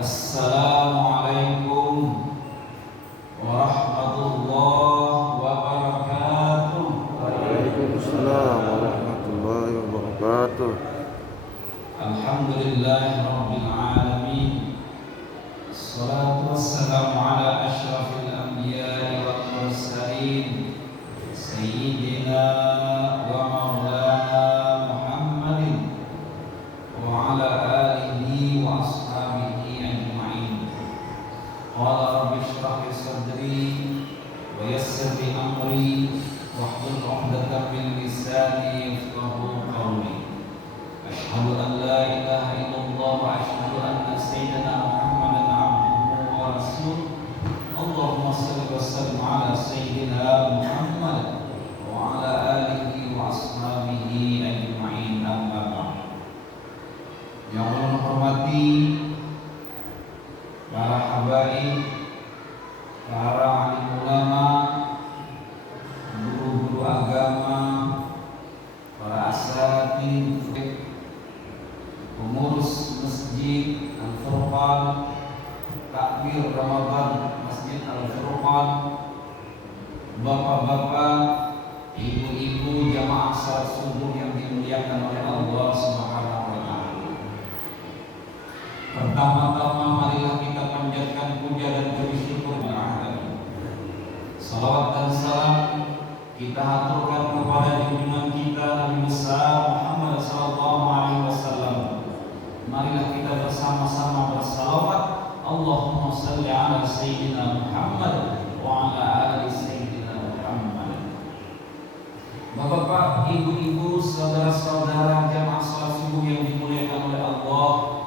Assalamualaikum warahmatullahi wabarakatuh. Waalaikumsalam warahmatullahi wabarakatuh. Alhamdulillahirabbil alamin. Assalatu wassalamu ala asyrafil anbiya'i wal mursalin sayyidina wa maulana Muhammadin wa ala alihi wa ashabihi ajma'in. Qala rabbi shrah li sadri wa yassir li amri wahlul 'uqdatam min lisani yafqahu qawli. Asyhadu an la ilaha illallah wa asyhadu anna sayyidina Muhammadan 'abduhu wa rasuluh. Allahumma shalli wa sallim ala sayyidina Muhammad wa ala alihi wa ashabihi ajma'in. Amma ba'd. Yang Allah menghormati para habaib, para alim ulama, guru-guru agama, para asatidz, pengurus Masjid Al-Furqan, takmir Ramadan Masjid Al-Furqan, bapak-bapak, ibu-ibu jamaah salat subuh yang dimuliakan oleh Allah Subhanahu wa taala. Pertama-tama marilah kita panjatkan puja dan puji syukur kepada Allah. Salawat dan salam kita haturkan kepada junjungan kita Nabi besar Muhammad sallallahu alaihi wasallam. Marilah kita bersama-sama bersalawat, Allahumma salli ala sayyidina Muhammad wa ala ali sayyidina Muhammad. Bapak-bapak, ibu-ibu, saudara-saudara jamaah salat subuh yang dimuliakan oleh Allah,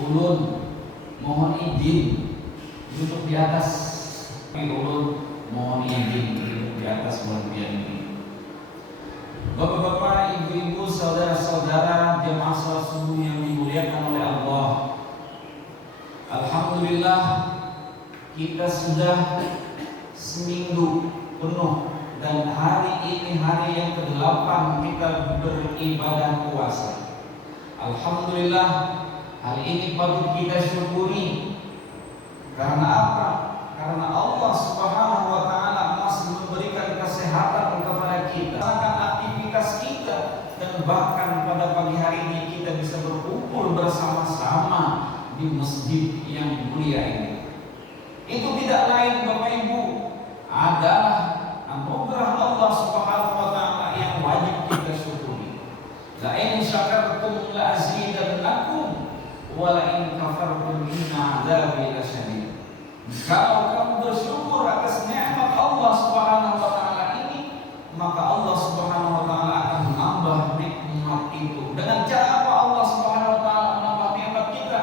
ulun mohon izin duduk di atas. Ulun mohon izin duduk di atas bagian ini. Bapak-bapak, ibu-ibu, saudara-saudara jemaah salat subuh yang dimuliakan oleh Allah, alhamdulillah kita sudah seminggu penuh dan hari ini hari yang ke-8 kita beribadah puasa. Alhamdulillah, hari ini patut kita syukuri. Karena apa? Karena Allah Subhanahu wa taala masih memberikan kesehatan kepada kita, aktivitas kita, dan bahkan pada pagi hari ini kita bisa berkumpul bersama-sama di masjid yang mulia ini. Itu tidak lain Bapak Ibu adalah anugerah Allah Subhanahu wa taala yang wajib kita syukuri. La in syakartum la azidannakum wa la in kafartum inna 'adzabi lasyadid. Kalau kamu bersyukur atas nikmat Allah Subhanahu wa taala ini, maka Allah Subhanahu wa taala akan menambah nikmat itu. Dengan cara apa Allah Subhanahu wa taala menambah nikmat kita?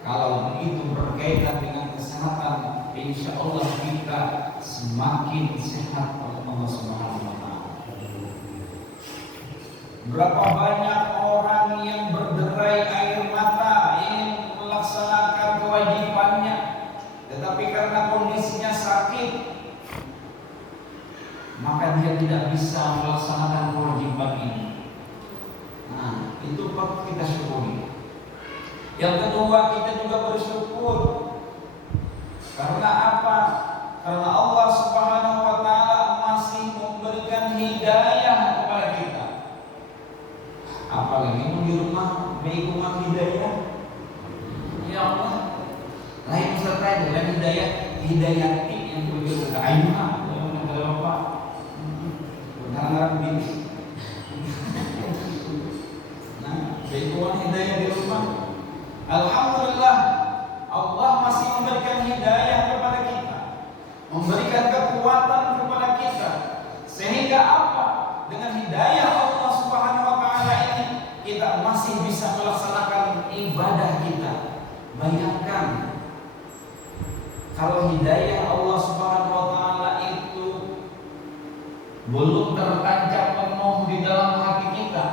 Kalau itu berkaitan dengan kesehatan, insya Allah kita semakin sehat oleh Allah Subhanahu wa taala. Berapa banyak orang yang berderai air mata ingin melaksanakan kewajibannya, tetapi karena kondisinya sakit, maka dia tidak bisa melaksanakan kewajiban ini. Nah, itu patut kita syukuri. Yang kedua, kita juga bersyukur. Karena apa? Karena Allah Subhanahu wa taala masih memberikan hidayah kepada kita. Apalagi di rumah, rumah hidayah. Ya Allah, lain serta dengan hidayah yang berbeda ke Aimah, yang ada Bapak. Berharap begini. Nah, beikuan hidayah di rumah. Alhamdulillah, Allah masih memberikan hidayah kepada kita, memberikan kekuatan kepada kita, sehingga apa? Dengan hidayah Allah Subhanahu wa taala ini, kita masih bisa melaksanakan ibadah kita. Bayangkan kalau hidayah Allah Subhanahu wa taala itu belum tertancap penuh di dalam hati kita,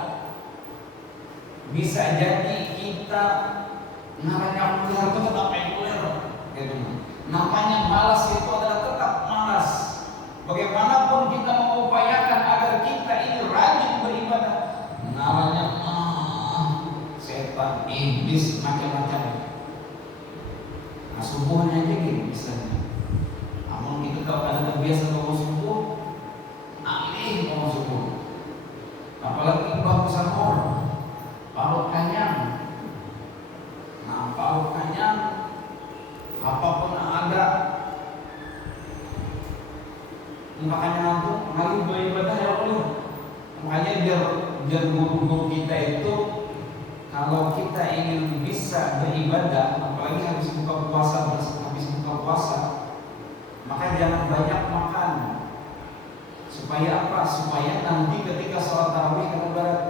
bisa jadi kita namanya ular itu tetap ular, gitu. Namanya malas itu adalah tetap malas. Bagaimanapun kita mengupayakan agar kita ini rajin beribadah, namanya setan, iblis, macam-macam. misalnya. Namun kita kalau ada terbiasa bangun subuh, alih bangun subuh. Apalagi bangun sahur, parut kanyang. Nah, parut kanyang, apapun yang ada, makanya itu ngalir beribadah ya Allah. Makanya biar guru-guru kita itu, kalau kita ingin bisa beribadah, apalagi habis buka puasa, maka jangan banyak makan. Supaya apa? Supaya nanti ketika sholat tarawih kita berat.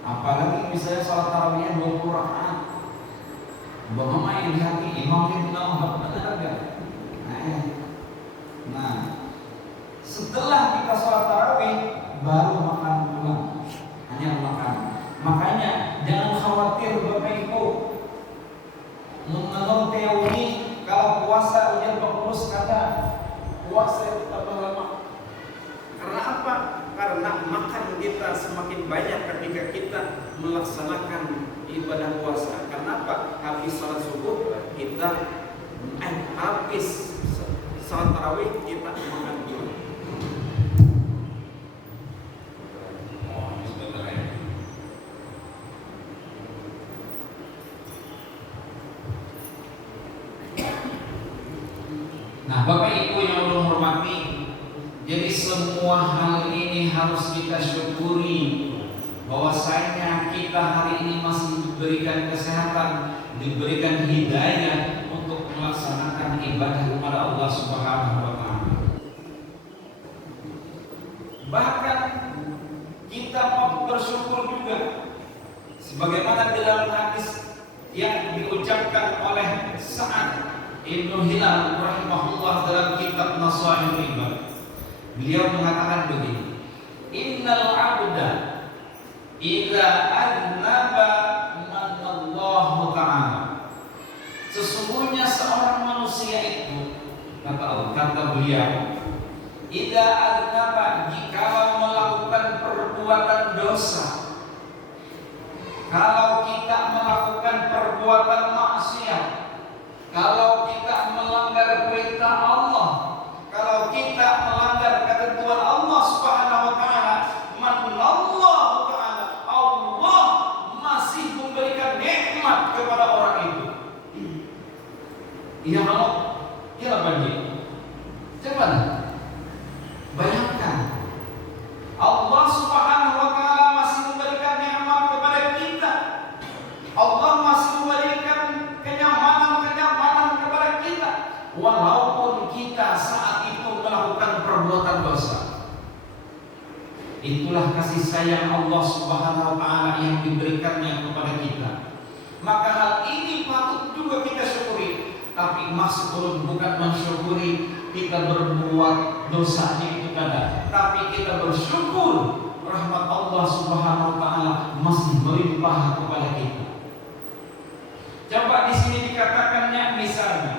Apalagi misalnya sholat tarawihnya 20 rakaat. Bagaimana yang di hati imam yang benar kan? Nah, setelah kita sholat tarawih baru makan pulang, hanya makan. Makanya jangan khawatir Bapak Ibu mengenal teori kalau puasa ujian pengurus kata puasa itu tambah lama. Karena apa? Karena makan kita semakin banyak ketika kita melaksanakan ibadah puasa. Karena apa? Habis salat subuh kita habis salat tarawih kita makan dulu. Nah, Bapak Ibu yang Allah hormati, jadi semua hal ini harus kita syukuri bahwasanya kita hari ini masih diberikan kesehatan, diberikan hidayah untuk melaksanakan ibadah kepada Allah Subhanahu wa taala. Bahkan kita patut bersyukur juga sebagaimana di dalam hadis yang diucapkan oleh Sa'ad Ibnu Hilal rahimahullah dalam kitab Nasaihul Ibad. Beliau mengatakan begini, innal abda idza aznaba manallahu ta'ala. Sesungguhnya seorang manusia itu, kata beliau, idza aznaba, jika melakukan perbuatan dosa, kalau kita melakukan perbuatan maksiat, kalau kita melanggar perintah Allah, kalau kita melanggar ketentuan Allah Subhanahu wa taala, manallahu taala, Allah masih memberikan nikmat kepada orang itu. Ya Allah, ya bagi. Coba bayangkan, Allah Subhanahu wa taala masih memberikan nikmat kepada kita. Allah masih memberikan kenyamanan kepada kita, walaupun kita saat itu melakukan perbuatan dosa. Itulah kasih sayang Allah Subhanahu wa taala yang diberikannya kepada kita. Maka hal ini patut juga kita syukuri. Tapi maksud bukan mensyukuri kita berbuat dosanya itu kadang, tapi kita bersyukur rahmat Allah Subhanahu wa taala masih melimpah kepada kita. Coba di sini dikatakannya misalnya,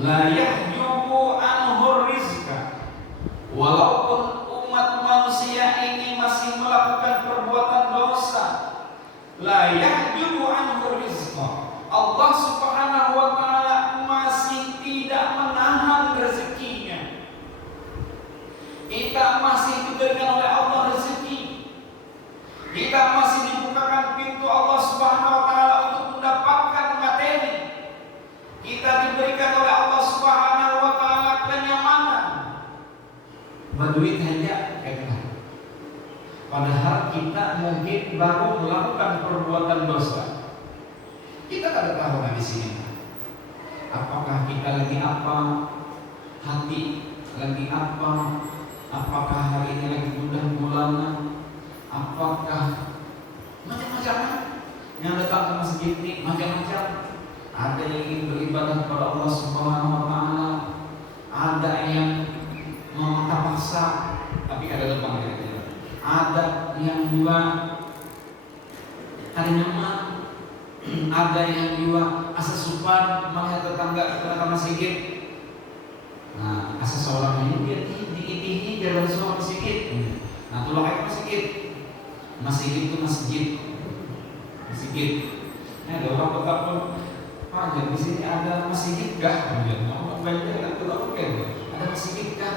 la yahjubu anhu rizqa, walaupun umat manusia ini masih melakukan perbuatan dosa, la yahjubu anhu rizqa, Allah Subhanahu wa taala masih tidak menahan rezekinya. Kita masih diberikan oleh Allah rezeki, kita masih dibukakan pintu Allah Subhanahu wa taala untuk mendapatkan materi, kita diberikan oleh Allah Subhanahu wa taala kenyamanan. Berduit hanya padahal kita mungkin baru melakukan perbuatan dosa. Kita tidak tahu di sini. Apakah kita lagi apa? Hati lagi apa? Apakah hari ini lagi bulan-bulanan? Apakah macam-macam yang datang ke masjid ini macam-macam? Ada yang ingin beribadah kepada Allah Subhanahu wa taala, ada yang memaksa paksa, tapi ada lebang kira-kira. Ada yang juga ada nyaman, ada yang juga asa supan melihat tetangga masjid. Nah, asa seorang ini dia diitihi jalan semua masjid. Nah, tulang kayak masjid. Masjid itu masjid. Nah, ada orang tetap pun Pak, di sini ada masjid kah? Kemudian orang Banjar kan tidak oke, ada masjid kah?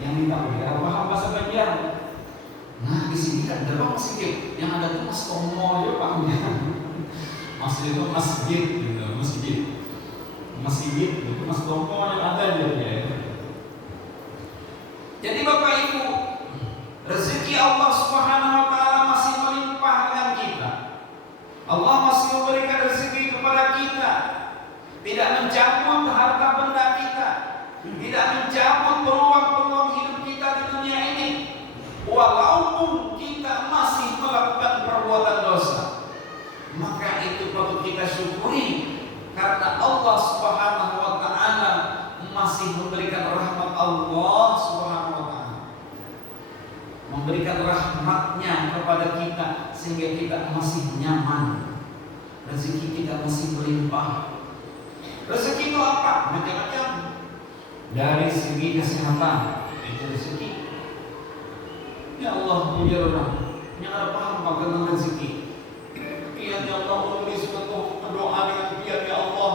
Yang minta dia paham bahasa Banjar. Nah di sini kan ada masjid, yang ada tuh mas tomo ya Pak. Masjid itu masjid, gitu, masjid itu mas tomo yang ada ya. Jadi Bapak Ibu, rezeki Allah Subhanahu wa taala masih melimpah dengan kita. Allah masih memberikan rezeki kepada kita. Tidak mencabut harta benda kita, tidak mencabut peluang-peluang hidup kita di dunia ini. Walaupun kita masih melakukan perbuatan dosa, maka itu patut kita syukuri karena Allah Subhanahu wa taala masih memberikan rahmat Allah Subhanahu wa taala, memberikan rahmatnya kepada kita sehingga kita masih nyaman, rezeki kita masih melimpah. Rezeki itu apa? Macam-macam. Dari segi kesehatan itu rezeki. Ya Allah, punya orang yang ada paham tentang rezeki. Ya Allah, undi suatu doa dengan ya Allah.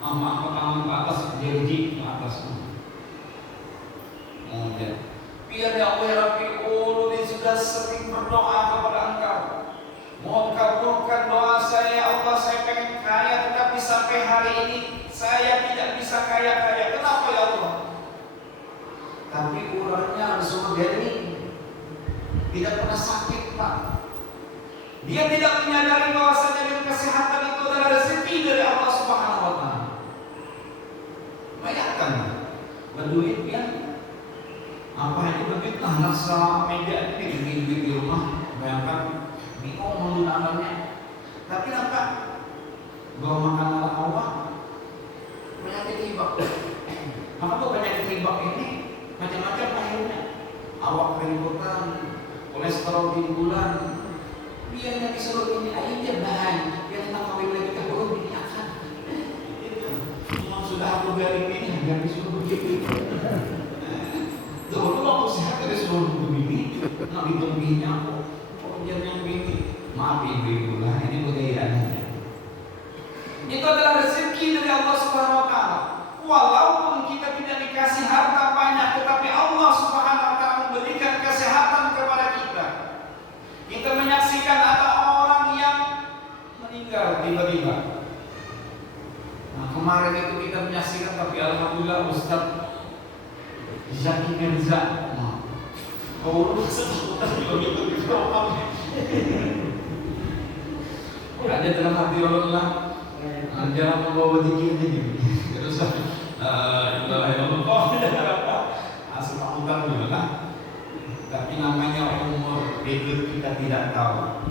Angkat tangan ke atas, janji ke atas. Biar ya Allah ya Rabbi, undi sudah sering berdoa kepada Engkau. Mohon kabulkan doa saya, ya Allah. Saya pengen kaya, tetapi sampai hari ini saya tidak bisa kaya-kaya. Kenapa ya Allah? Tapi orangnya langsung begini, tidak pernah sakit Pak. Dia tidak menyadari bahwasanya dengan kesehatan itu adalah rezeki dari Allah Subhanahu wa taala. Bayangkan, berduit ya, apa aja begitu nasa meja ini di rumah. Bayangkan, bingung menggunakannya. Tapi apa? Gak makan Allah, penyakit hibak. Maka tuh penyakit hibak ini macam-macam akhirnya. Awak keributan, kolesterol tinggulan. Biarnya disuruh ini aja bahan, biar kita kawin lagi ke burung ini akan. Memang sudah aku garing ini hanya disuruh begitu. Tuh waktu sehat ada disuruh begini, nak ditungguinnya aku. Kok yang begini? Maaf ibu-ibu lah, ini budayanya. Itu adalah rezeki dari Allah Subhanahu wa taala. Walaupun kita tidak dikasih harta banyak, tetapi Allah Subhanahu wa taala memberikan kesehatan kepada kita. Kita menyaksikan ada orang yang meninggal tiba-tiba. Nah, kemarin itu kita menyaksikan, tapi alhamdulillah Ustaz Zaki Mirza. Oh, ada dalam hati Allah jangan membawa dikit ini. Terus asal utang juga lah. Tapi namanya umur hidup kita tidak tahu.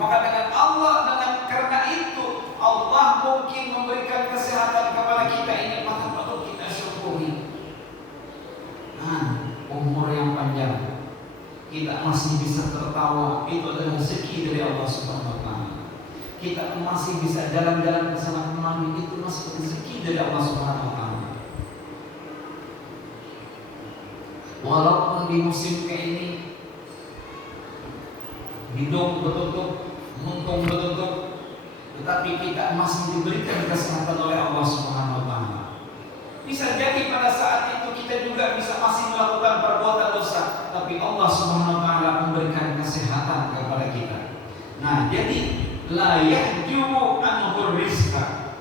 Maka dengan Allah, karena itu Allah mungkin memberikan kesehatan kepada kita ini, maka patut kita syukuri. Nah, umur yang panjang, kita masih bisa tertawa, itu adalah rezeki dari Allah Subhanahu wa taala. Kita masih bisa jalan-jalan ke sana kemari, itu masih rezeki dari Allah Subhanahu wa taala. Walaupun di musim kayak ini hidung bertutup, muntung bertutup, tetapi kita masih diberikan kesehatan oleh Allah Subhanahu wa taala. Bisa jadi pada saat itu kita juga bisa masih melakukan perbuatan dosa, tapi Allah Subhanahu wa taala memberikan kesehatan kepada kita. Nah, jadi la yahjubu anhu rizqa,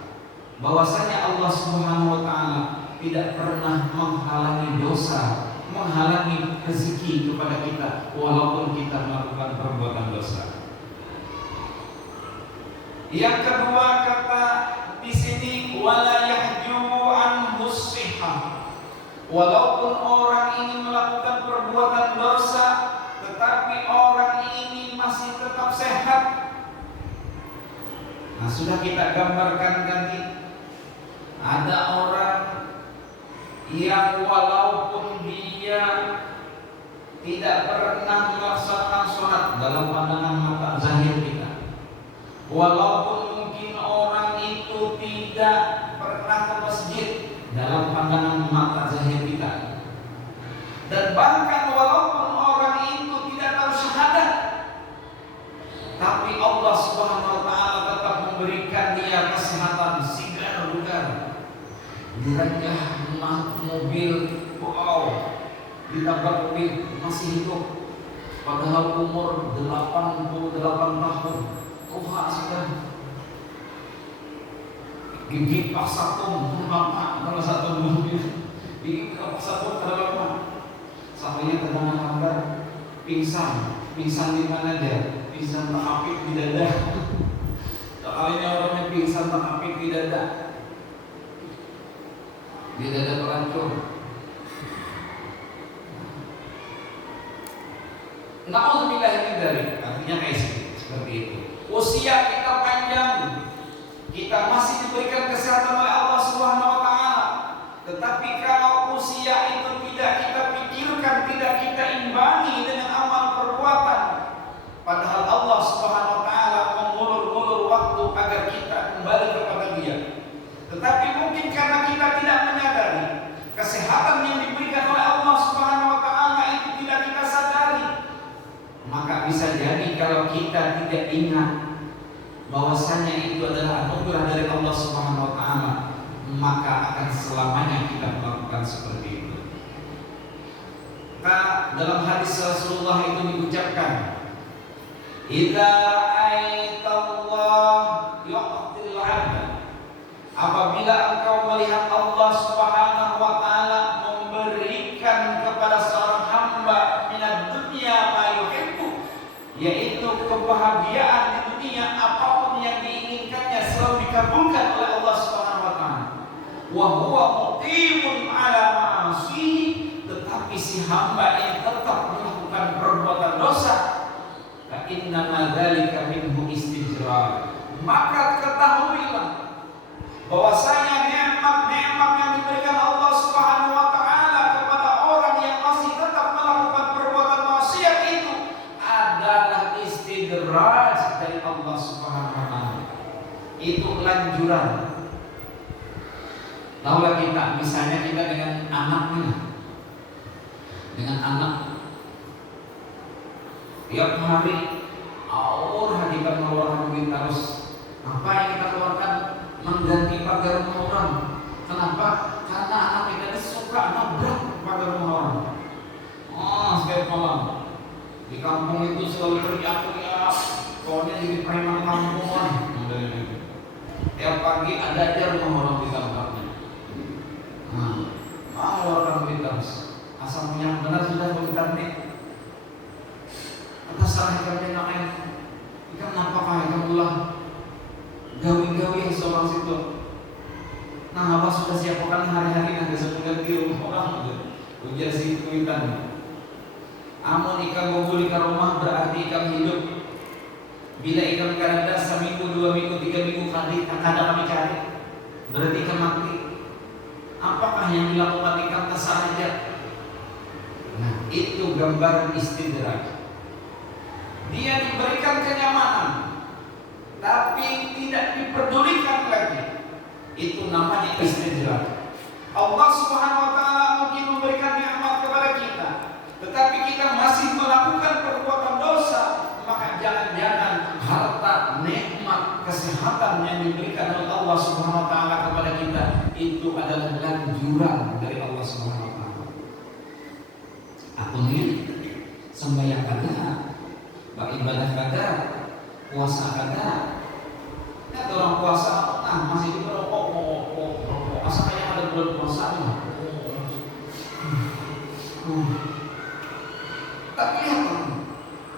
bahwasanya Allah Subhanahu wa taala tidak pernah menghalangi dosa, menghalangi rezeki kepada kita walaupun kita melakukan perbuatan dosa. Yang kedua kata di sini wala yahjubu anhu shihah, walaupun orang ini melakukan perbuatan dosa tetapi orang ini masih tetap sehat. Nah, sudah kita gambarkan tadi, ada orang yang walaupun dia tidak pernah melaksanakan sholat dalam pandangan mata zahir kita, walaupun mungkin orang itu tidak pernah ke masjid dalam pandangan mata zahir kita, dan bahkan walaupun orang itu tidak tahu syahadat, tapi Allah Subhanahu wa taala tetap memberikan dia kesehatan Diranjah mobil, wow, ditabrak mobil masih hidup, padahal umur 88 tahun. Tuhan sudah gigit paksatum, bapak kalau satu mobil gigit paksatum terlalu. Sampainya terdengar kabar pingsan di mana dia? Pingsan terapit di dada. Kalinya orangnya pingsan terapit di dada pelancong. Na'udzubillah min dzalik. Artinya kayak seperti itu. Usia kita panjang, kita masih diberikan kesehatan oleh Allah Subhanahu wa taala. Tetapi kalau usia itu tidak kita pikirkan, tidak kita imbangi dengan amal perbuatan, padahal Allah Subhanahu wa taala mengulur-ulur waktu agar kita kembali kepada Dia. Tetapi mungkin karena kita tidak menyadari kesehatan yang diberikan oleh Allah Subhanahu wa taala itu tidak kita sadari, maka bisa jadi kalau kita tidak ingat bahwasanya itu adalah anugerah dari Allah Subhanahu wa taala, maka akan selamanya kita melakukan seperti itu. Dalam hadis Rasulullah itu diucapkan, "Idza ra'aitallah yu'til 'abda." Apabila engkau melihat Allah Subhanahu wa taala memberikan kepada seorang hamba minad dunya ma yuhibbu, yaitu kebahagiaan di dunia, apapun yang diinginkannya selalu dikabulkan oleh Allah Subhanahu wa taala. Wa huwa muqimun ala ma'asihi, tetapi si hamba ini tetap melakukan perbuatan dosa, fa inna ma dzalika minhu istijrar. Maka ketahuilah bahwasanya nikmat-nikmat yang diberikan Allah Subhanahu wa taala kepada orang yang masih tetap melakukan perbuatan maksiat itu adalah istidraj dari Allah Subhanahu wa taala. Itu lanjuran. Tahulah kita, misalnya kita dengan anaknya, dengan anak tiap hari hadikan mengeluarkan duit terus. Apa yang kita keluarkan? Mengganti pagar rumah orang. Kenapa? Karena anak kita ini suka nabrak pagar rumah orang. Setiap malam di kampung itu selalu teriak-teriak, pokoknya jadi preman kampungan. Tiap pagi ada aja rumah orang ditabraknya. Mengeluarkan duit terus. Asal punya benar sudah internet. Atas salah ikan lain. Ikan apakah ikan ulah? Gawi-gawi seorang situ. Nah, apa sudah siapkan hari-hari nanti sebelum di rumah orang ujar si kuitan. Amun ikan gugur di rumah berarti ikan hidup. Bila ikan karanda seminggu, 2 minggu, 3 minggu kadang kami cari, berarti ikan mati. Apakah yang dilakukan ikan tersaja? Nah, itu gambaran istidraj. Dia diberikan kenyamanan, tapi tidak diperdulikan lagi. Itu namanya istidraj. Allah Subhanahu wa taala mungkin memberikan nikmat kepada kita, tetapi kita masih melakukan perbuatan dosa, maka jangan-jangan harta, nikmat, kesehatan yang diberikan oleh Allah Subhanahu wa taala kepada kita itu adalah lanjuran dari Allah Subhanahu wa taala. Aku nih sembahyang ada, beribadah ada, puasa ada. Ada orang puasa, masih merokok, asalnya ada bulan puasanya. Tapi apa?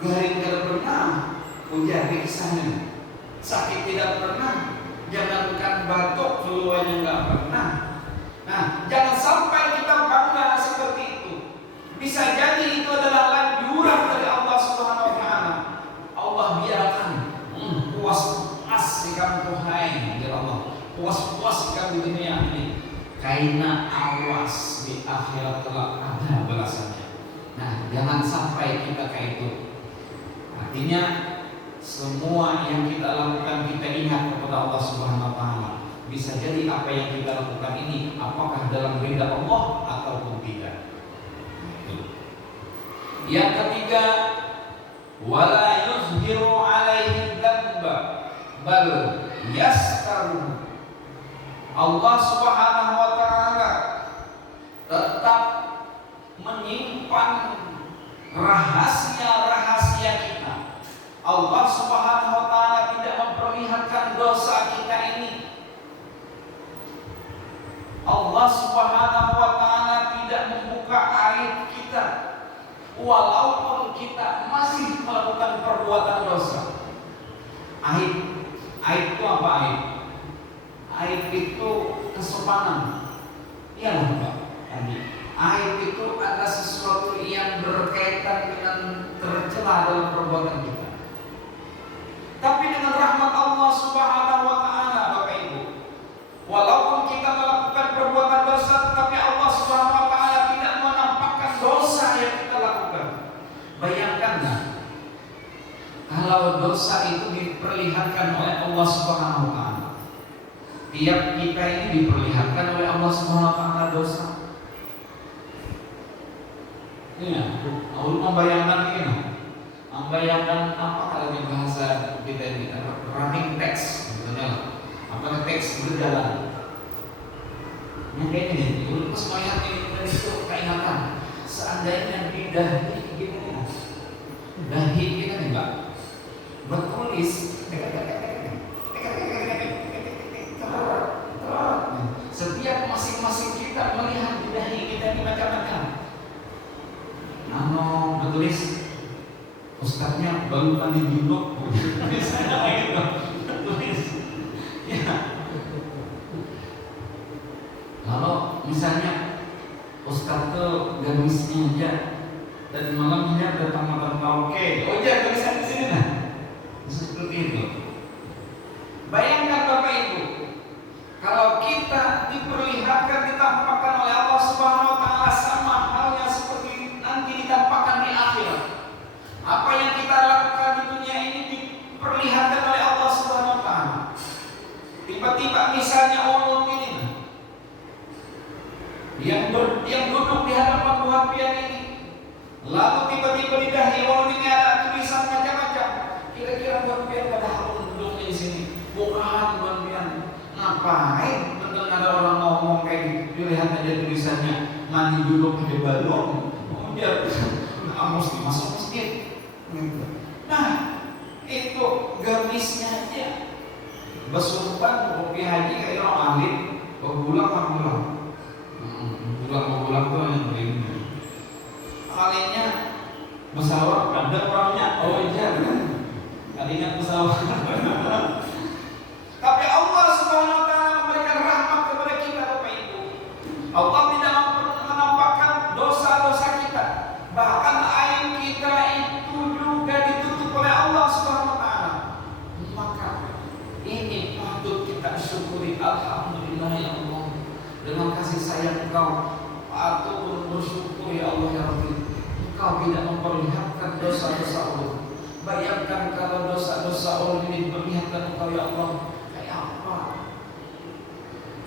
Garing tidak pernah, ujar kisahnya. Sakit tidak pernah, jangankan batuk, flu aja nggak pernah. Nah, jangan sampai kita bangga seperti itu. Bisa jadi itu adalah lanjuran dari Allah Subhanahu wa taala. Allah biarkan puas-puas di kampung lain, ya Allah. Puas-puas di dunia ini. Karena awas di akhirat kelak ada balasannya. Nah, jangan sampai kita kayak itu. Artinya semua yang kita lakukan kita ingat kepada Allah Subhanahu wa taala. Bisa jadi apa yang kita lakukan ini apakah dalam ridha Allah ataupun tidak. Yang ketiga, wala yuzhiru alaihi dzamba bal yastaru. Allah Subhanahu wa taala rahasia-rahasia kita. Allah Subhanahu wa taala tidak memperlihatkan dosa kita ini. Allah Subhanahu wa taala tidak membuka aib kita walaupun kita masih melakukan perbuatan dosa. Aib itu apa aib? Aib itu kesopanan. Iyalah Pak. Aib itu adalah sesuatu yang berkaitan dengan tercela dalam perbuatan kita. Tapi dengan rahmat Allah Subhanahu wa taala Bapak Ibu, walaupun kita melakukan perbuatan dosa, tetapi Allah Subhanahu wa taala tidak menampakkan dosa yang kita lakukan. Bayangkanlah kalau dosa itu diperlihatkan oleh Allah Subhanahu wa taala. Tiap kita ini diperlihatkan oleh Allah Subhanahu wa taala dosa. Iya, Allah membayangkan ini. Membayangkan apa kalau di bahasa kita ini running text, misalnya apa teks berjalan. Yang kayak ini, terus melihat ini itu keingatan. Seandainya di dahi kita nih, dahi kita nih Mbak, bertulis setiap masing-masing kita melihat di dahi kita ini macam-macam. Bertulis ustadznya baru mandi junub, misalnya gitu. Tulis, ya. Kalau misalnya ustadz tuh gamisnya aja dan malamnya datang makan karaoke, oh ya tulisan di sini nah, seperti itu. Bayangkan Bapak Ibu, kalau kita diperlihatkan, ditampakkan oleh Allah Subhanahu wa taala sama halnya seperti nanti ditampakkan di akhirat. Apa yang kita lakukan di dunia ini diperlihatkan oleh Allah Subhanahu wa taala. Tiba-tiba misalnya ulun ini yang duduk di hadapan Tuhan pian ini, lalu tiba-tiba di dahi ulun ini ada tulisan macam-macam. Kira-kira Tuhan pian pada ulun duduk di sini, bukan Tuhan pian ngapain mendengar ada orang ngomong kayak gitu. Lihat aja tulisannya mandi dulu di balon, biar mesti masuk masjid. Nah, itu gamisnya aja. Besurban kopi haji kayak orang alim, pulang. Pulang tuh yang begini. Alimnya musyawarah, ada orangnya, oh iya kan? Kalinya musyawarah. Tapi Allah Subhanahu wa taala memberikan rahmat kepada kita Bapak Ibu. Allah tidak menampakkan dosa-dosa kita. Bahkan aib kita itu juga ditutup oleh Allah Subhanahu wa taala. Maka ini patut kita syukuri. Alhamdulillah ya Allah. Dengan kasih sayang Engkau patut bersyukur ya Allah ya Rabbi. Engkau tidak memperlihatkan dosa-dosa Allah. Bayangkan kalau dosa-dosa Allah ini diperlihatkan Engkau ya Allah.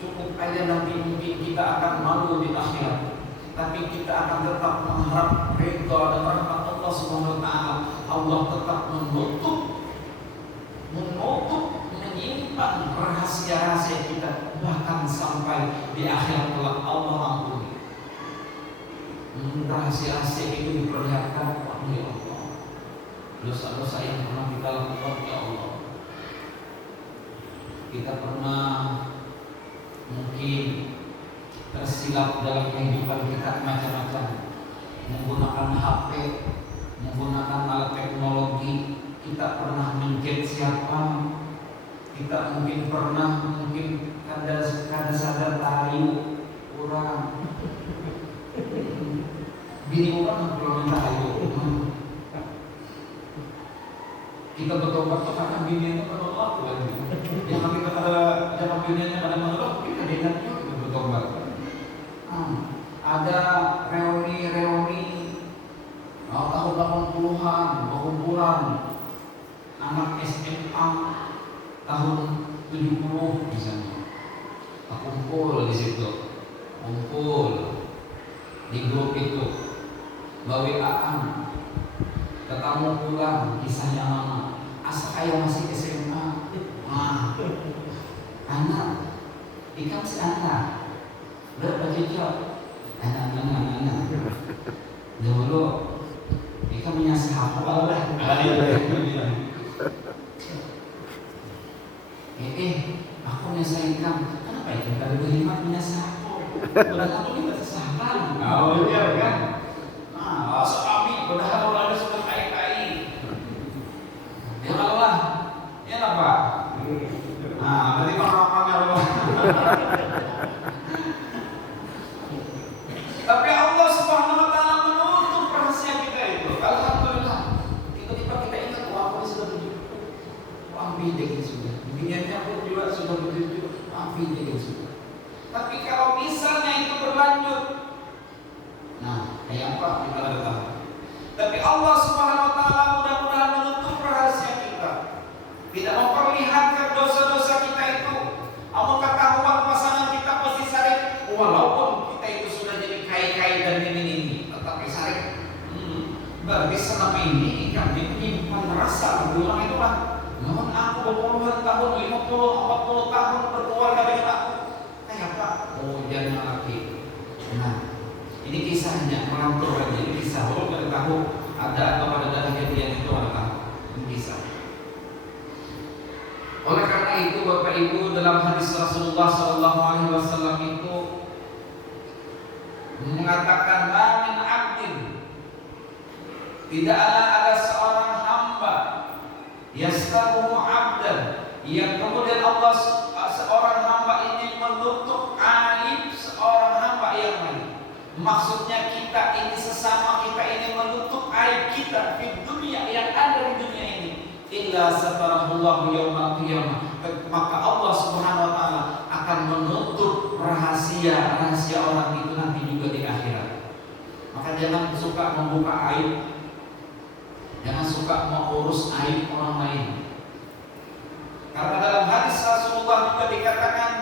Cukup aja nanti mungkin kita akan malu di akhirat, tapi kita akan tetap mengharap ridha dan rahmat Allah Subhanahu wa taala. Allah tetap menutup, menyimpan rahasia-rahasia kita bahkan sampai di akhirat kelak Allah ampuni. Rahasia-rahasia itu diperlihatkan oleh Allah. Dosa-dosa yang pernah kita lakukan ya Allah. Kita pernah mungkin tersilap dalam kehidupan kita macam-macam, menggunakan HP, menggunakan alat teknologi. Kita pernah mencet siapa, kita mungkin pernah kada sadar tayu orang bini orang belum tayu. Kita bertobat karena bini itu menolak lagi. Yang kita ada bininya pada menolak, kita dengar juga bertobat. Ada reuni tahun 80-an, perkumpulan anak SMA tahun 70 misalnya. Kumpul di situ, kumpul di grup itu, bawa ketemu pulang kisahnya mama. Asa kayak masih SMA. Anak, ikam si anak. Udah belajar anak. Dulu Ika menyasar aku Allah. Aku menyasain kamu. Kenapa ya kita berlimat menyasar aku? Udah kamu kita tersahabat. Oh iya kan? Nah, suami padahal orang sudah kai-kai. Ya Allah, ya apa? Nah, berarti orang-orangnya Allah. Tapi Allah Subhanahu wa taala menutup rahasia kita itu. Alhamdulillah. Tiba-tiba kita ingat wah, sudah begitu. Wah, bidek sudah. Biniannya pun juga sudah begitu. Wah, bidek sudah. Tapi kalau misalnya itu berlanjut, nah, kayak apa kita ada tahu. Tapi Allah Subhanahu wa taala mudah-mudahan menutup rahasia kita. Tidak memperlihatkan dosa-dosa kita itu. Allah ketahuan pasangan kita pasti saling walaupun kita itu sudah jadi kai-kai dan ini tetapi saling berarti selama ini kami menyimpan rasa berulang itu lah. Namun aku berpuluhan tahun, 50, 40 tahun berkeluarga dengan aku. Kayak apa? Oh, jangan lagi. Nah, ini kisahnya melantur aja. Ini kisah. Kalau nggak tahu ada atau ada kejadian itu ada tahu. Ini kisah. Oleh karena itu Bapak Ibu dalam hadis Rasulullah SAW itu mengatakan min abdin, tidaklah ada seorang hamba yastamu abdan yang kemudian Allah seorang hamba ini menutup aib seorang hamba yang lain. Maksudnya kita ini sesama kita ini menutup aib kita di dunia yang ada di dunia ini. Illa satarahullahu yaumal qiyamah, maka Allah Subhanahu wa taala akan menutup rahasia orang itu nanti juga di akhirat. Maka jangan suka membuka aib, jangan suka mengurus aib orang lain. Karena dalam hadis Rasulullah juga dikatakan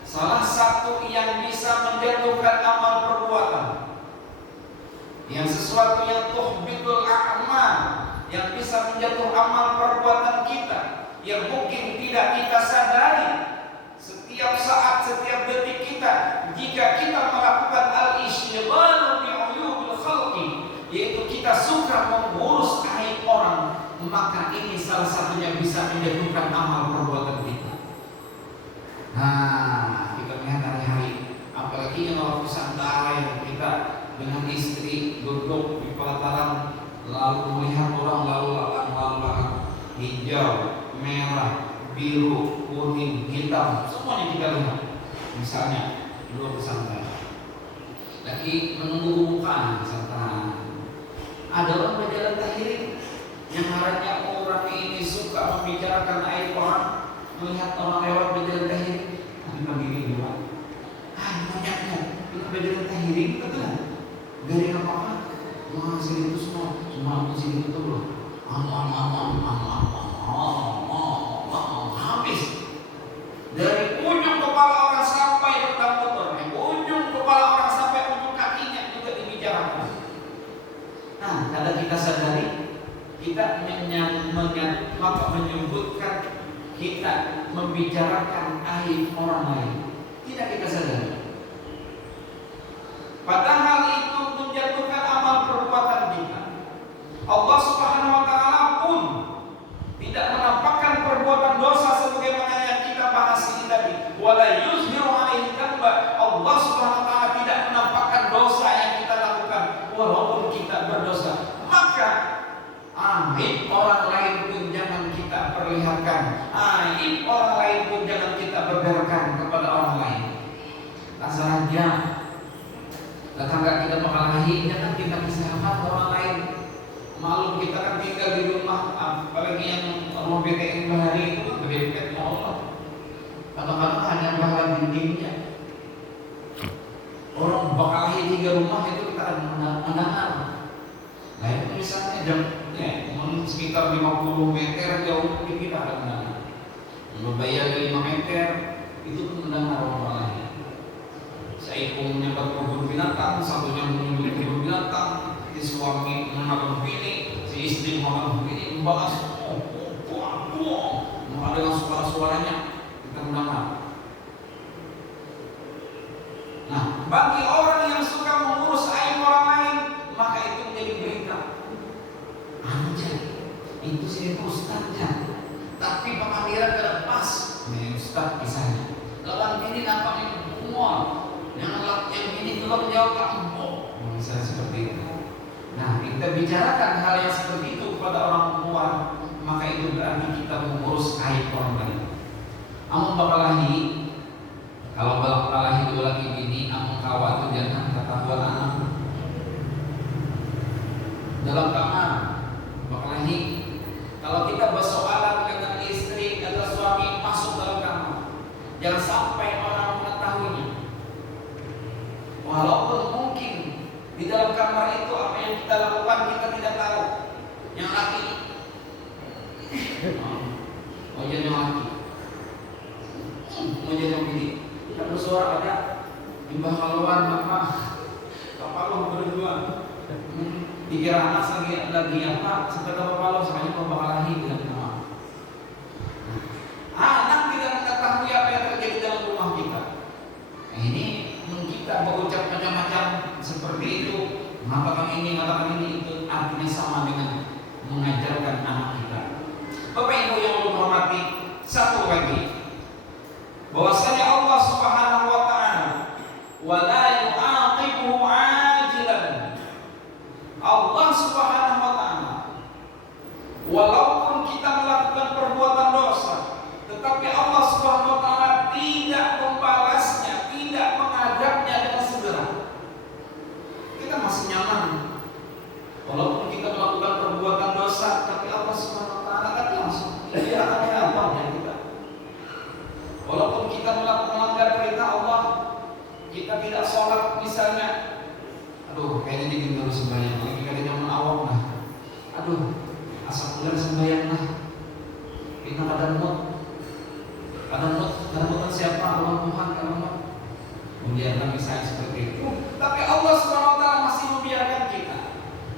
salah satu yang bisa menjatuhkan amal perbuatan, yang sesuatu yang tuhbitul a'mal, yang bisa menjatuh amal perbuatan kita, yang mungkin tidak kita sadari setiap saat, setiap detik kita, jika kita melakukan al-istighalu bi uyubil khalqi, yaitu kita suka mengurus aib orang, maka ini salah satunya bisa menjatuhkan amal perbuatan kita. Nah, kita melihat hari-hari, apalagi yang waktu santai kita dengan istri duduk di pelataran, lalu melihat orang lalu lalang hijau, merah, biru, kuning, hitam, semuanya kita lihat. Misalnya duduk santai, lagi menunggu bukaan santai. Ada orang berjalan tahirin yang marahnya orang ini suka membicarakan aib orang, melihat orang lewat berjalan tahirin, tapi berdiri dua. Banyaknya kita berjalan tahirin, betul? Gak apa-apa. Wah, sini itu semua sini itu loh. Habis dari ujung kepala orang sampai tentang motor, ujung kepala orang sampai ujung kakinya juga dibicarakan. Nah, kalau kita sadari, kita menyebutkan kita membicarakan aib orang lain, tidak kita sadari. Padahal itu menjatuhkan amal perbuatan kita. Allah Subhanahu wa taala pun tidak menampakkan perbuatan dosa sebagaimana yang kita bahas ini tadi. Wala yuzhiru alaihi dzamba. Allah Subhanahu wa taala tidak menampakkan dosa yang kita lakukan walaupun kita berdosa. Maka aib orang lain pun jangan kita perlihatkan. Aib orang lain pun jangan kita beberkan kepada orang lain. Asalnya tetangga kita mengalahi, jangan kita kisahkan orang lain. Maklum kita kan tinggal di rumah, apalagi yang rumah BTN bahari itu kan gede-gede Allah. Kadang-kadang hanya bahan dindingnya. Orang bakalahi 3 rumah itu kita mendengar. Nah itu misalnya sekitar 50 meter jauh di kita ada mendengar. Membayar 5 meter itu pun mendengar orang lain. Seekor menyebut kebun binatang, satunya menyebut kebun binatang, si suami mengenal begini, si istri mengenal begini, membahas dengan suara-suaranya kita mendengar. Nah, bagi orang yang suka mengurus aib orang lain, maka itu menjadi berita. itu sih itu ustadznya, tapi pengadilan terlepas. Ini ustadz kisahnya. Lawan ini nampaknya mual, yang ini belum jawab kamu. Misalnya seperti itu. Nah, kita bicarakan hal yang seperti itu kepada orang tua, maka itu berarti kita mengurus aib orang lain. Amun bakalahi, kalau bakalahi dua lagi ini, amun kawa itu jangan ketahuan anak dalam kamar. Bakalahi, kalau kita bersoalan dengan istri atau suami masuk dalam kamar, jangan sampai orang mengetahuinya. Walaupun mungkin di dalam kamar itu apa yang kita lakukan kita tidak tahu. Yang laki, oh jadi yang laki, mau jadi yang ini. Kalau suara ada di haluan apa? Kapal berdua. Dikira anak lagi apa? Sampai kapal semuanya mau bakal lahir dan nama. Anak tidak mengetahui apa yang terjadi dalam rumah kita. Nah, ini kita berucap macam-macam seperti itu, mengatakan ini itu artinya sama dengan mengajarkan anak kita. Bapak Ibu yang hormati, satu lagi bahwasanya Allah Subhanahu wa taala wala yu'aqibuhu 'ajilan. Allah Subhanahu wa taala walaupun kita melakukan perbuatan dosa, tetapi Allah Subhanahu wa taala tidak membalasnya, tidak mengadabnya dengan segera. Kita masih nyaman walaupun kita melakukan perbuatan dosa, tapi Allah Subhanahu wa taala kan langsung dia akan mengampuni kita. Walaupun kita melanggar perintah Allah, kita tidak sholat misalnya, aduh kayaknya dingin terus sembahyang, lagi kali zaman awam lah, aduh asal bulan sembahyang lah, kita kadang mood siapa Allah Tuhan kalau mau membiarkan misalnya seperti itu. Tapi Allah Subhanahu wa taala masih membiarkan kita.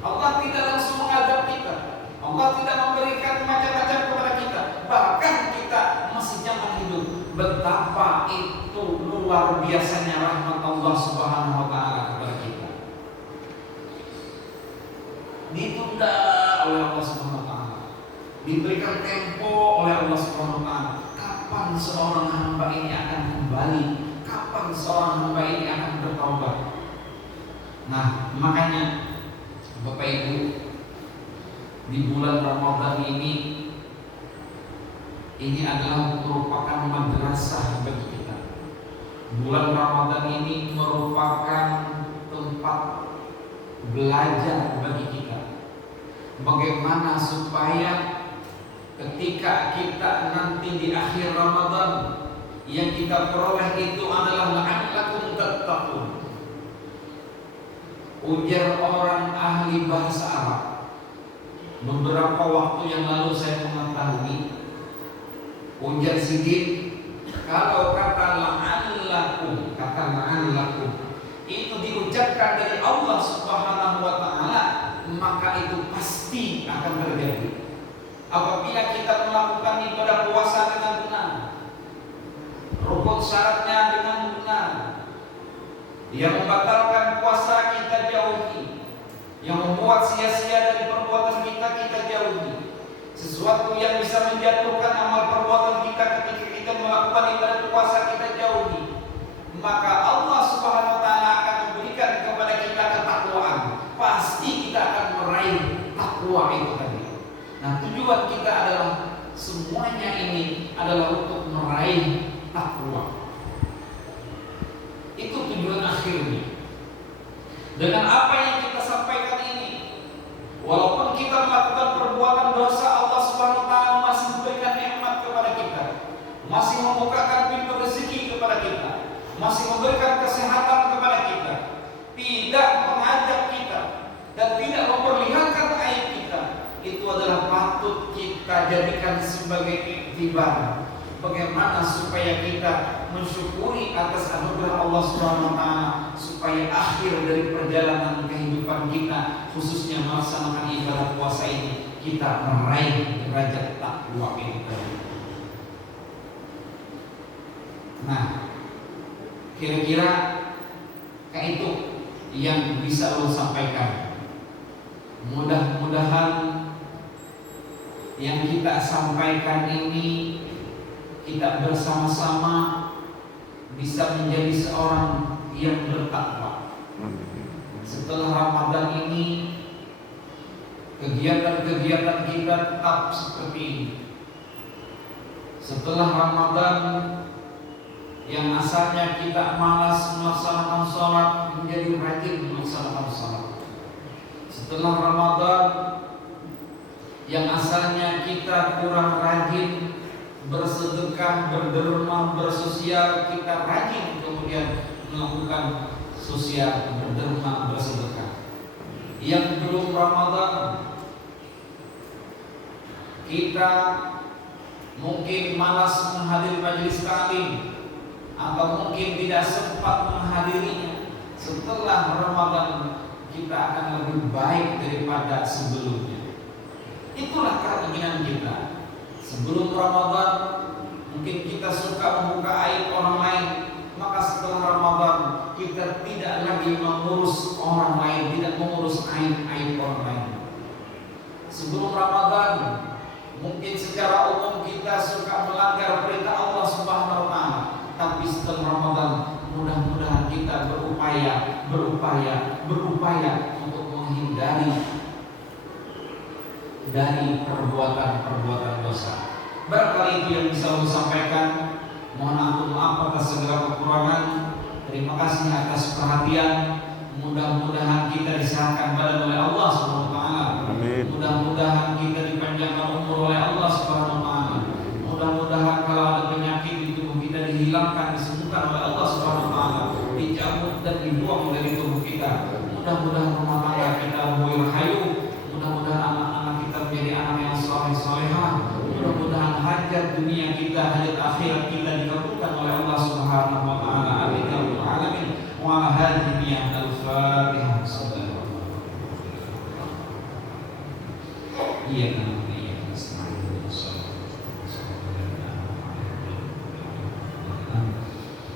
Allah tidak langsung mengadab kita. Allah tidak memberikan macam-macam kepada kita. Bahkan kita masih nyaman hidup. Betapa itu luar biasanya rahmat Allah Subhanahu wa taala kepada kita. Ditunda oleh Allah Subhanahu wa taala. Diberikan tempo oleh Allah Subhanahu wa taala. Kapan seorang hamba ini akan kembali? Kapan seorang hamba ini akan bertaubat? Nah, makanya Bapak Ibu, di bulan Ramadan ini adalah merupakan madrasah bagi kita. Bulan Ramadan ini merupakan tempat belajar bagi kita. Bagaimana supaya ketika kita nanti di akhir Ramadan yang kita peroleh itu adalah la'allakum tattaqun. Ujar orang ahli bahasa Arab. Beberapa waktu yang lalu saya mengetahui, ujar Sidin, kalau kata la'allakum itu diucapkan dari Allah Subhanahu wa taala, maka itu pasti akan terjadi. Apabila kita melakukan ibadah puasa dengan benar, rukun syaratnya dengan benar, yang membatalkan puasa kita jauhi, yang membuat sia-sia dari perbuatan kita jauhi, sesuatu yang bisa menjatuhkan amal perbuatan kita ketika kita melakukan ibadah puasa kita jauhi, maka Allah Subhanahu wa taala akan memberikan kepada kita ketakwaan. Pasti kita akan meraih takwa itu tadi. Nah, tujuan kita adalah semuanya ini adalah untuk meraih takwa. Itu tujuan akhirnya. Dengan apa yang kita sampaikan ini, walaupun kita melakukan perbuatan dosa, Allah Subhanahu wa taala masih memberikan nikmat kepada kita, masih membukakan pintu rezeki kepada kita, masih memberikan kesehatan kepada kita, tidak mengajak kita dan tidak memperlihatkan aib kita. Itu adalah patut kita jadikan sebagai iktibar. Bagaimana supaya kita mensyukuri atas anugerah Allah Subhanahu wa taala, supaya akhir dari perjalanan kehidupan kita, khususnya melaksanakan ibadah puasa ini, kita meraih derajat takwa ini. Nah, kira-kira kayak itu yang bisa lo sampaikan. Mudah-mudahan yang kita sampaikan ini kita bersama-sama bisa menjadi seorang yang bertakwa. Setelah Ramadan ini kegiatan-kegiatan kita tetap seperti ini. Setelah Ramadan yang asalnya kita malas melaksanakan sholat menjadi rajin melaksanakan sholat. Setelah Ramadan yang asalnya kita kurang rajin bersedekah, berderma, bersosial, kita rajin kemudian melakukan sosial, berderma, bersedekah. Yang belum Ramadan kita mungkin malas menghadiri majelis taklim atau mungkin tidak sempat menghadirinya. Setelah Ramadan kita akan lebih baik daripada sebelumnya. Itulah keinginan kita. Sebelum Ramadan mungkin kita suka membuka aib orang lain, maka setelah Ramadan kita tidak lagi mengurus orang lain, tidak mengurus aib-aib orang lain. Sebelum Ramadan mungkin secara umum kita suka melanggar perintah Allah Subhanahu wa taala, tapi setelah Ramadan mudah-mudahan kita berupaya untuk menghindari dari perbuatan-perbuatan dosa. Barangkali itu yang bisa saya sampaikan. Mohon ampun maaf atas segala kekurangan. Terima kasih atas perhatian. Mudah-mudahan kita disehatkan badan oleh Allah Subhanahu wa taala. Mudah-mudahan kita dipanjangkan umur oleh Allah Subhanahu wa taala. Mudah-mudahan kalau ada penyakit di tubuh kita dihilangkan, disembuhkan oleh Allah Subhanahu wa taala, dicabut dan dibuang dari tubuh kita. Mudah-mudahan rumah tangga kita rahayu. Mudah-mudahan anak-anak kita menjadi anak yang saleh-salehah. Mudah-mudahan hajat dunia kita, hajat akhirat kita dikabulkan oleh Allah Subhanahu wa taala. Amin ya rabbal alamin. Wa ala hadhihi al-Fatihah. Iya kan?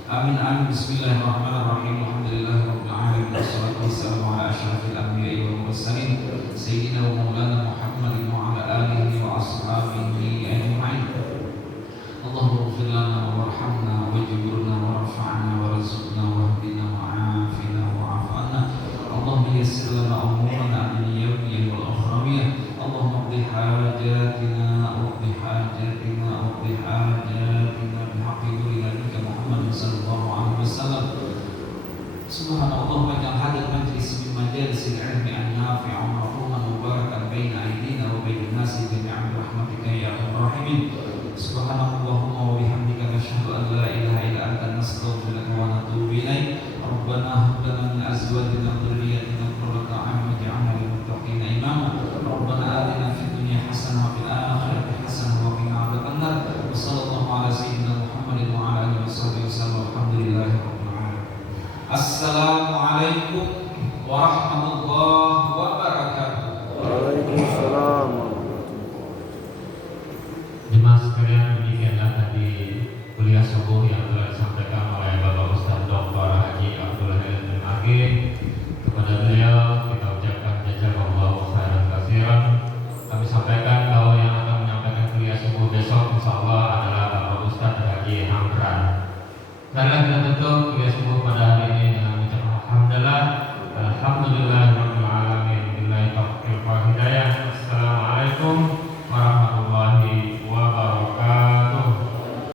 Amin amin. Bismillahirrahmanirrahim. Alhamdulillahirabbil alamin. Wassalatu wassalamu ala asyrafil anbiya'i wal mursalin sayyidina wa maulana Muhammadin wa ala alihi wa ashabihi ajma'in. Allahumma ighfir lana warhamna wajburna warfa'na warzuqna wahdina wa'afina wa'fu 'anna. Allahumma yassir lana umurana ad-dunyawiyya wal ukhrawiyyah. Allahumma qdi hajatina waqdi hajatina waqdi hajatina bihaqqi nabiyyika Muhammad sallallahu alaihi wasallam. Subhanallah wa ja'al hadal majlis min majalisil ilmi an-nafi'a marhuman mubarakan baina aydina wa bainan nasi jami'an rahmatika ya arhamar rahimin. Subhanallahumma wa bihamdika nasyhadu an la ilaha illa anta nastaghfiruka wa natubu ilaik. Rabbana hab lana min azwajina wa dhurriyyatina qurrata a'yun waj'alna lil muttaqina imama. Rabbana atina fid dunya hasanah wa fil akhirati hasanah wa qina adzabannar. Wa sallallahu ala sayyidina Muhammadin wa ala alihi wasallam. Alhamdulillahi rabbil alamin. Assalamualaikum warahmatullahi wabarakatuh. Waalaikumsalam. Jemaah sekalian, demikianlah tadi kuliah subuh yang telah disampaikan oleh Bapak Ustaz Dr. Haji Abdul Halil bin Agim. Kepada beliau kita ucapkan jazakallahu khairan katsiran. Kami sampaikan bahwa yang akan menyampaikan kuliah subuh besok insyaallah adalah Bapak Ustaz Haji Hamran. Marilah kita tutup kuliah subuh pada hari ini dengan mengucapkan alhamdulillahirabbil alamin billahi taufiq wal hidayah. Assalamualaikum